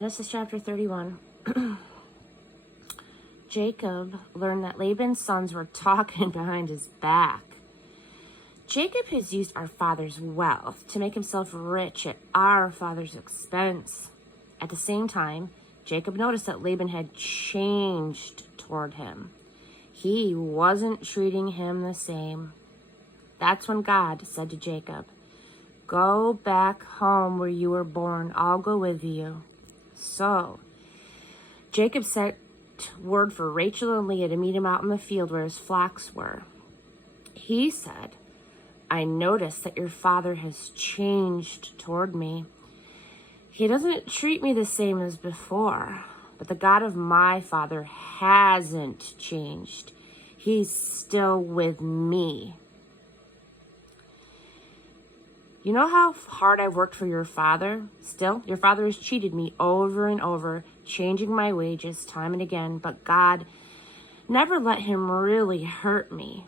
This is chapter 31. Jacob learned that Laban's sons were talking behind his back. Jacob has used our father's wealth to make himself rich at our father's expense. At the same time, Jacob noticed that Laban had changed toward him. He wasn't treating him the same. That's when God said to Jacob, "Go back home where you were born. I'll go with you." So, Jacob sent word for Rachel and Leah to meet him out in the field where his flocks were. He said, "I noticed that your father has changed toward me. He doesn't treat me the same as before, but the God of my father hasn't changed. He's still with me. You know how hard I've worked for your father? Still, your father has cheated me over and over, changing my wages time and again, but God never let him really hurt me.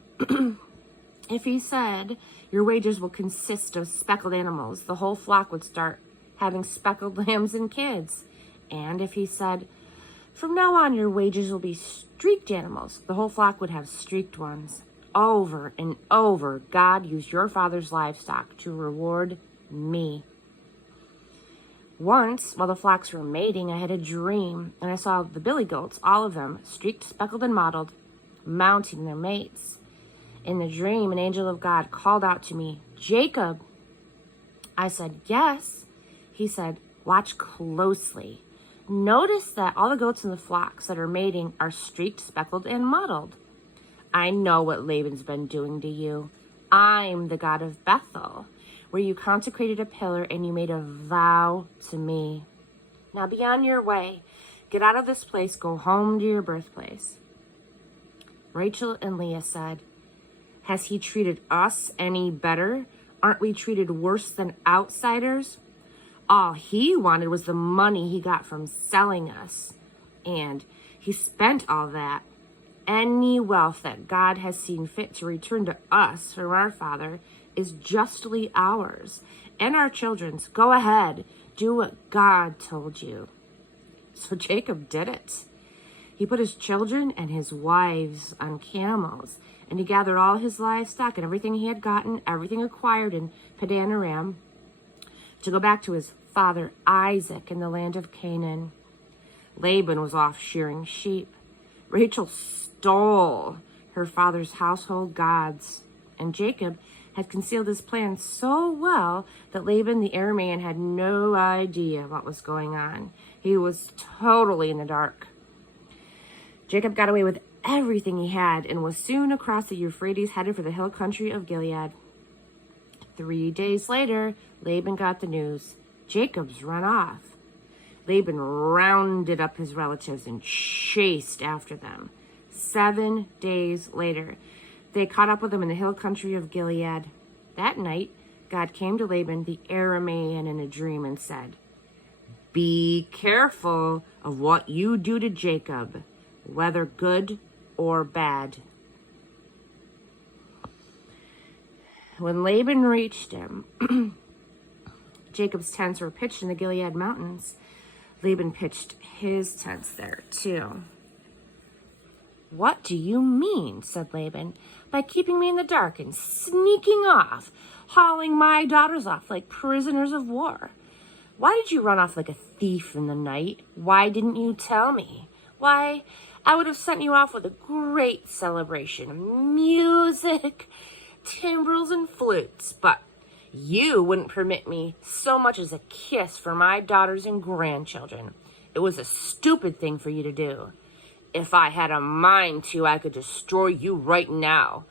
If he said, your wages will consist of speckled animals, the whole flock would start having speckled lambs and kids. And if he said, from now on your wages will be streaked animals, the whole flock would have streaked ones. Over and over, God used your father's livestock to reward me. Once, while the flocks were mating, I had a dream, and I saw the billy goats, all of them, streaked, speckled, and mottled, mounting their mates. In the dream, an angel of God called out to me, "Jacob." I said, "Yes." He said, "Watch closely. Notice that all the goats in the flocks that are mating are streaked, speckled, and mottled. I know what Laban's been doing to you. I'm the God of Bethel, where you consecrated a pillar and you made a vow to me. Now be on your way. Get out of this place. Go home to your birthplace." Rachel and Leah said, "Has he treated us any better? Aren't we treated worse than outsiders? All he wanted was the money he got from selling us, and he spent all that. Any wealth that God has seen fit to return to us from our father is justly ours and our children's. Go ahead, do what God told you." So Jacob did it. He put his children and his wives on camels, and he gathered all his livestock and everything he had gotten, everything acquired in Padan Aram, to go back to his father Isaac in the land of Canaan. Laban was off shearing sheep. Rachel stole her father's household gods, and Jacob had concealed his plan so well that Laban the Aramean had no idea what was going on. He was totally in the dark. Jacob got away with everything he had and was soon across the Euphrates, headed for the hill country of Gilead. 3 days later, Laban got the news. Jacob's run off. Laban rounded up his relatives and chased after them. 7 days later, they caught up with him in the hill country of Gilead. That night, God came to Laban the Aramean in a dream and said, "Be careful of what you do to Jacob, whether good or bad." When Laban reached him, Jacob's tents were pitched in the Gilead mountains. Laban pitched his tents there too. "What do you mean," said Laban, "by keeping me in the dark and sneaking off, hauling my daughters off like prisoners of war? Why did you run off like a thief in the night? Why didn't you tell me? Why, I would have sent you off with a great celebration, music, timbrels, and flutes, but you wouldn't permit me so much as a kiss for my daughters and grandchildren. It was a stupid thing for you to do. If I had a mind to, I could destroy you right now.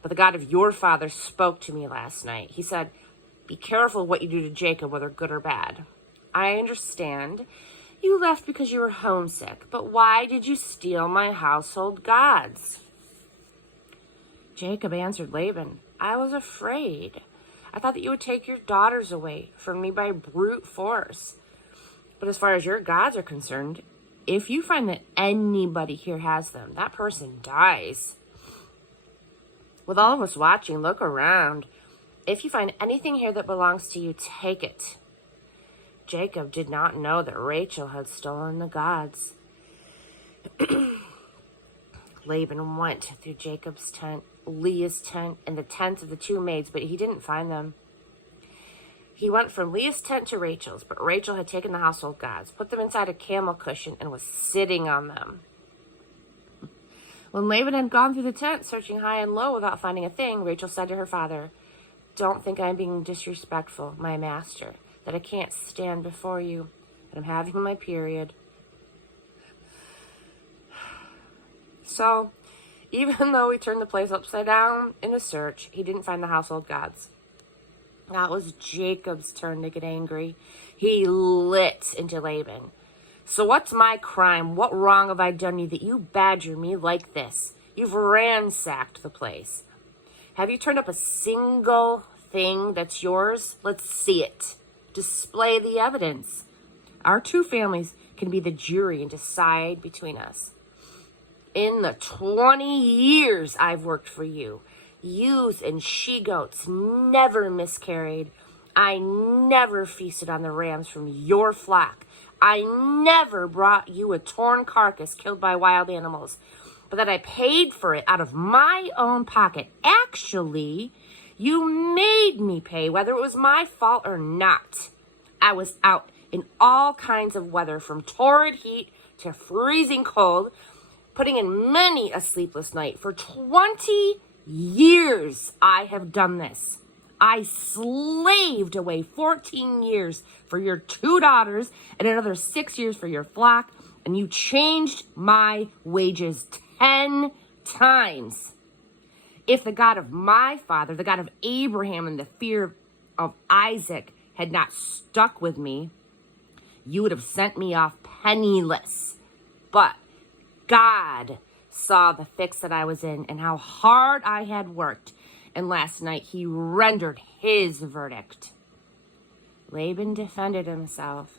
But the God of your father spoke to me last night. He said, 'Be careful what you do to Jacob, whether good or bad.' I understand. You left because you were homesick, but why did you steal my household gods?" Jacob answered Laban, "I was afraid. I thought that you would take your daughters away from me by brute force. But as far as your gods are concerned, if you find that anybody here has them, that person dies. With all of us watching, look around. If you find anything here that belongs to you, take it. Jacob did not know that Rachel had stolen the gods. Laban went through Jacob's tent, Leah's tent, and the tents of the two maids, but he didn't find them. He went from Leah's tent to Rachel's, but Rachel had taken the household gods, put them inside a camel cushion, and was sitting on them. When Laban had gone through the tent, searching high and low without finding a thing, Rachel said to her father, "Don't think I'm being disrespectful, my master, that I can't stand before you, that I'm having my period." So, even though he turned the place upside down in his search, he didn't find the household gods. Now it was Jacob's turn to get angry. He lit into Laban. "So what's my crime? What wrong have I done you that you badger me like this? You've ransacked the place. Have you turned up a single thing that's yours? Let's see it. Display the evidence. Our two families can be the jury and decide between us. In the 20 years I've worked for you, ewes and she-goats never miscarried. I never feasted on the rams from your flock. I never brought you a torn carcass killed by wild animals, but that I paid for it out of my own pocket. Actually, you made me pay, whether it was my fault or not. I was out in all kinds of weather, from torrid heat to freezing cold, putting in many a sleepless night. For 20 years I have done this. I slaved away 14 years for your 2 daughters and another 6 years for your flock, and you changed my wages 10 times. If the God of my father, the God of Abraham and the fear of Isaac had not stuck with me, you would have sent me off penniless. But God saw the fix that I was in and how hard I had worked, and last night he rendered his verdict." Laban defended himself.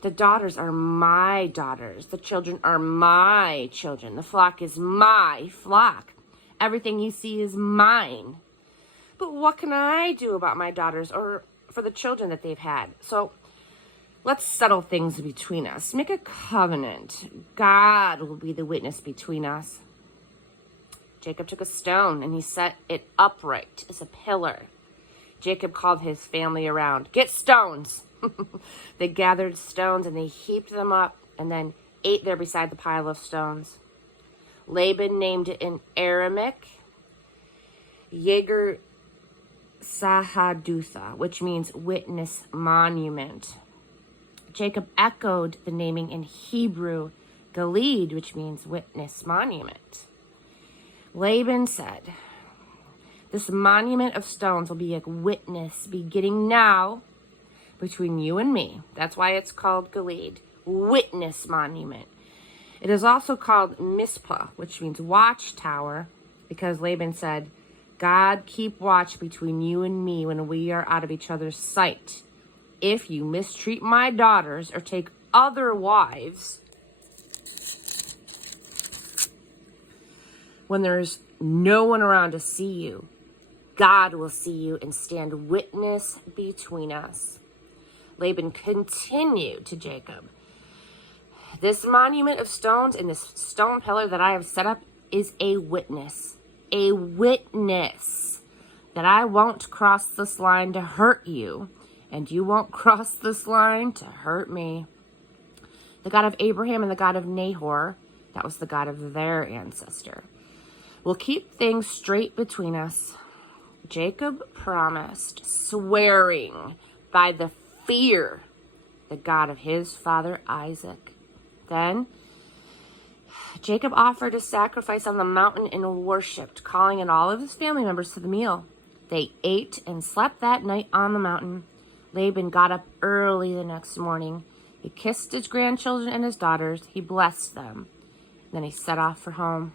"The daughters are my daughters. The children are my children. The flock is my flock. Everything you see is mine. But what can I do about my daughters or for the children that they've had? So let's settle things between us. Make a covenant. God will be the witness between us." Jacob took a stone and he set it upright as a pillar. Jacob called his family around. "Get stones." They gathered stones and they heaped them up and then ate there beside the pile of stones. Laban named it in Aramaic Yegar Sahadutha, which means witness monument. Jacob echoed the naming in Hebrew Gilead, which means witness monument. Laban said, "This monument of stones will be a witness beginning now between you and me." That's why it's called Gilead, witness monument. It is also called Mizpah, which means watchtower, because Laban said, "God keep watch between you and me when we are out of each other's sight. If you mistreat my daughters or take other wives, when there's no one around to see you, God will see you and stand witness between us." Laban continued to Jacob, "This monument of stones and this stone pillar that I have set up is a witness that I won't cross this line to hurt you, and you won't cross this line to hurt me. The God of Abraham and the God of Nahor," that was the God of their ancestor, "will keep things straight between us." Jacob promised, swearing by the fear, the God of his father Isaac. Then Jacob offered a sacrifice on the mountain and worshipped, calling in all of his family members to the meal. They ate and slept that night on the mountain. Laban got up early the next morning. He kissed his grandchildren and his daughters. He blessed them. Then he set off for home.